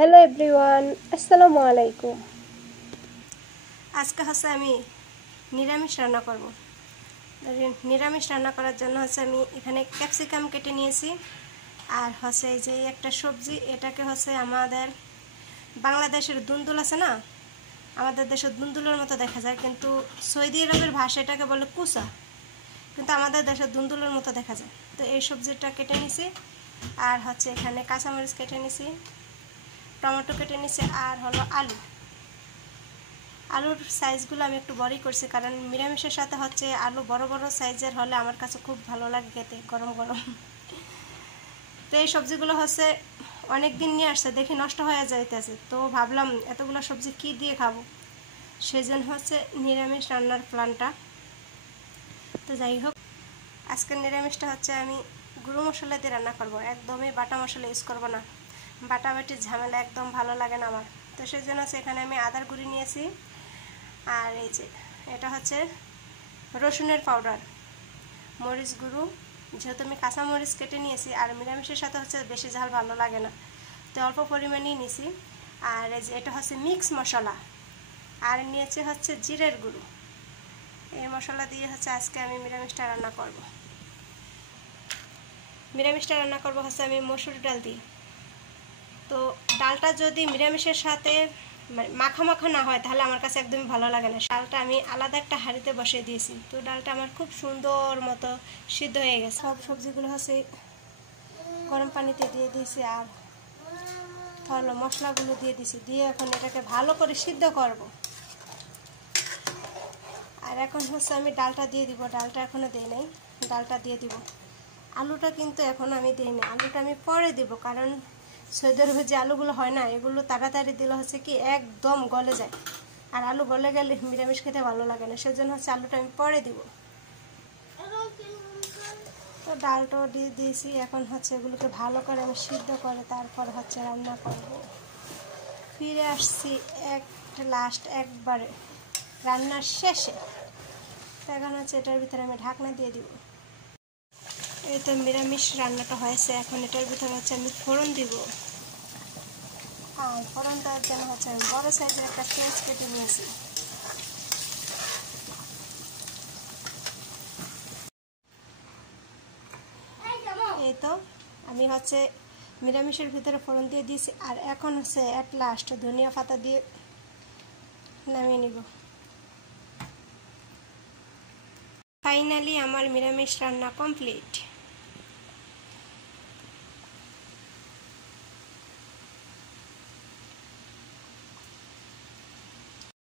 Hello everyone, আসসালামু আলাইকুম। আজকে হচ্ছে আমি নিরামিষ রান্না করব। নিরামিষ রান্না করার জন্য হচ্ছে আমি এখানে ক্যাপসিকাম কেটে নিয়েছি, আর হচ্ছে এই যে একটা সবজি, এটাকে হচ্ছে আমাদের বাংলাদেশের দুন্দুল আছে না, আমাদের দেশের দুন্দুলের মতো দেখা যায়, কিন্তু সৌদি আরবের ভাষা এটাকে বলে কুসা, কিন্তু আমাদের দেশের দুন্দুলের মতো দেখা যায়। তো এই সবজিটা কেটে নিছি, আর হচ্ছে এখানে কাঁচামরিচ কেটে নিছি, টমেটো কেটে নিছি, আর হলো আলুর সাইজগুলো আমি একটু বড়ই করছি, কারণ নিরামিষের সাথে হচ্ছে আলু বড় বড় সাইজের হলে আমার কাছে খুব ভালো লাগে খেতে, গরম গরম। তো এই সবজিগুলো হচ্ছে অনেক দিন নিয়ে আসছে, দেখি নষ্ট হয়ে যাইতেছে, তো ভাবলাম এতগুলো সবজি কি দিয়ে খাবো, সেজন্য হচ্ছে নিরামিষ রান্নার প্ল্যানটা। তো যাই হোক, আজকের নিরামিষটা হচ্ছে আমি গুঁড়ো মশলা দিয়ে রান্না করব, একদমই বাটা মশলা ইউজ করব না, বাটাবাটির ঝামেলা একদম ভালো লাগে না আমার। তো সেই জন্য সেখানে আমি আদার গুঁড়ি নিয়েছি, আর এই যে এটা হচ্ছে রসুনের পাউডার, মরিচ গুঁড়ো, যেহেতু আমি কাঁচা মরিচ কেটে নিয়েছি, আর নিরামিষের সাথে হচ্ছে বেশি ঝাল ভালো লাগে না, তো অল্প পরিমাণেই নিয়েছি। আর এই যে এটা হচ্ছে মিক্স মশলা, আর নিয়েছি হচ্ছে জিরের গুঁড়ো। এই মশলা দিয়ে হচ্ছে আজকে আমি নিরামিষটা রান্না করব। নিরামিষটা রান্না করব হচ্ছে আমি মসুর ডাল দিয়ে। তো ডালটা যদি নিরামিষের সাথে মাখা মাখা না হয় তাহলে আমার কাছে একদমই ভালো লাগে না। ডালটা আমি আলাদা একটা হাঁড়িতে বসিয়ে দিয়েছি, তো ডালটা আমার খুব সুন্দর মতো সিদ্ধ হয়ে গেছে। সব সবজিগুলো হচ্ছে গরম পানিতে দিয়ে দিয়েছি, আর হলো মশলাগুলো দিয়ে দিয়েছি, দিয়ে এখন এটাকে ভালো করে সিদ্ধ করব। আর এখন হচ্ছে আমি ডালটা দিয়ে দিব, ডালটা এখনও দিই নাই, ডালটা দিয়ে দিব। আলুটা কিন্তু এখন আমি দিই না, আলুটা আমি পরে দিব, কারণ সৌদি আরবে যে আলুগুলো হয় না, এগুলো তাড়াতাড়ি দিলে হচ্ছে কি একদম গলে যায়, আর আলু গলে গেলে নিরামিষ খেতে ভালো লাগে না, সেজন্য হচ্ছে আলুটা আমি পরে দিব। তো ডালটাও দিয়ে দিয়েছি, এখন হচ্ছে এগুলোকে ভালো করে আমি সিদ্ধ করে তারপর হচ্ছে রান্না করব। ফিরে আসছি লাস্ট একবারে রান্নার শেষে, এখন হচ্ছে এটার ভিতরে আমি ঢাকনা দিয়ে দিব। এই তো নিরামিষ রান্নাটা হয়েছে, এখন এটার ভিতরে হচ্ছে আমি ফোড়ন দিব। আর ফোড়ন দেওয়ার জন্য হচ্ছে আমি বড় সাইজের একটা পেঁয়াজ কেটে নিয়েছি। এই তো আমি হচ্ছে নিরামিষের ভিতরে ফোড়ন দিয়ে দিয়েছি, আর এখন হচ্ছে এট লাস্ট ধনিয়া পাতা দিয়ে নামিয়ে নিব। ফাইনালি আমার নিরামিষ রান্না কমপ্লিট।